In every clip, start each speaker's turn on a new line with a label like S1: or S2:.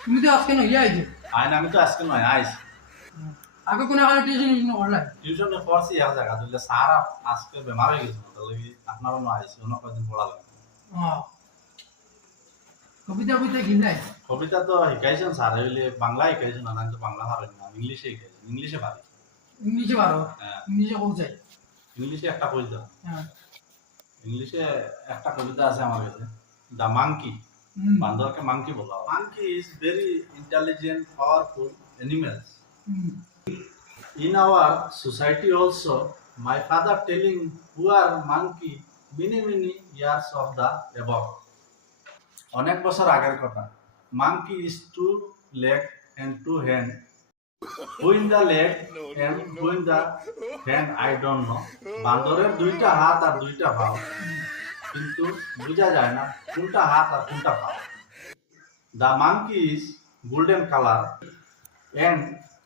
S1: তুমি তো আজকে নয় আইছো
S2: আয় আমি তো আজকে নয় আইস।
S1: আগে কোনো আগে টিউশন ইউশন করলাই
S2: টিউশন তো পড়ছি এক জায়গা দিলে স্যার আজকে বেমার হয়ে গেছে তাহলে আপনারও নয় আইস অন্য কয়েকদিন পড়া লাগবে
S1: কবিতা কবিতা গিলাই
S2: কবিতা তো শিকাইছেন স্যার হইলে বাংলা শিকাইছেন না বাংলা পারেন না ইংলিশে শিকাইছেন ইংলিশে পারি।
S1: ইংলিশে পারো?
S2: হ্যাঁ।
S1: ইংলিশে কৌ যায়
S2: ইংলিশে একটা কবিতা।
S1: হ্যাঁ।
S2: ইংলিশে একটা কবিতা আছে আমার কাছে। দ্য মাংকি বান্দরকে মাংকি বলা monkey is very intelligent powerful animals
S1: hmm,
S2: In our society also, my father telling poor monkey many many years of the above. অনেক বছর আগের কথা। Monkey is two leg and two hand who in the leg and who in the hand I don't know বান্দরের দুইটা হাত আর দুইটা পাও কিন্তু বোঝা যায় না কোনটা হাত আর কোনটা পাও the monkey is golden colour and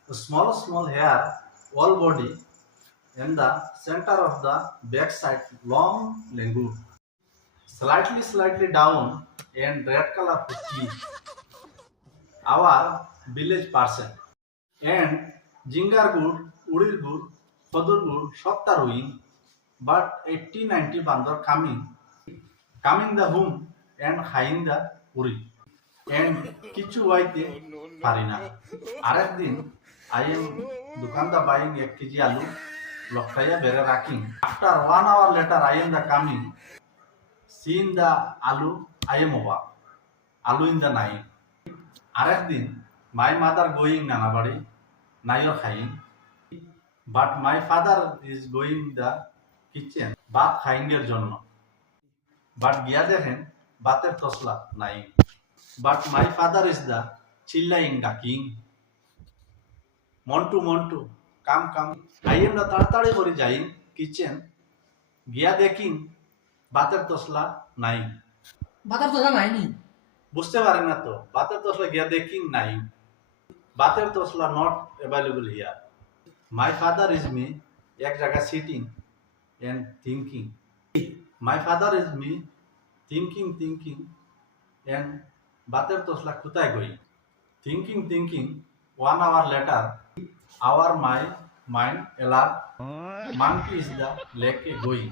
S2: a small small hair all body and the center of the backside long langur slightly slightly down and red color our village person and ginger গুড় উড়ির গুড় ফদুর গুড় সবটা রুইং but eighty ninety বান্দর coming coming the hmm and হাইং the উড়ি অ্যান্ড কিছু ওয়াইতে পারি না আরেকদিন আই এম দোকানদার বাইং এক কেজি আলু লক্ষাইয়া বেড়ে রাখিং after one hour later I am the coming seen the আলু আই এম ওভা আলু ইন দ্য নাইন আরেকদিন মাই মাদার গোয়িং নানা বাড়ি নাইও Khaing. But my father is going the kitchen ভাত খাইংয়ের জন্য। বাট গিয়া দেখেন বাতের তসলা নাই। But my father is the চিল্লাইং ডাকিং Montu Montu come come. I'm না তাড়াতাড়ি করে যাই কিচেন। গিয়া দেখিং বাতের তসলা নাই।
S1: বাতার তো নাইনি।
S2: বুঝতে পারেন না তো বাতের তসলা গিয়া দেখিং নাই। বাতের তসলা not available here my father is me এক জায়গা sitting and thinking my father is me thinking thinking and বাতের তসলা কোথায় গই? Thinking thinking one hour later hour my mind এলার monkey is the লেকে গোয়িং